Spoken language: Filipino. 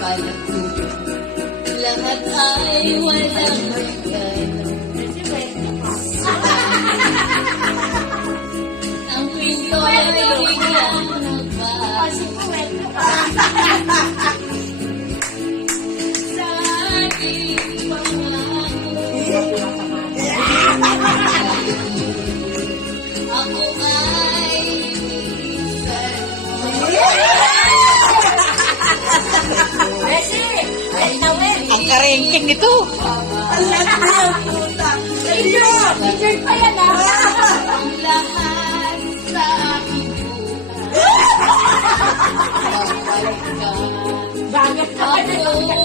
palagpuro Lahat ay walang hanggan Ang kwento ay biglang Sa aking pangako Ang karengking nito. Richard pa yan ah! Ang lahat sa buhay. Bakit ka? Manghihintay.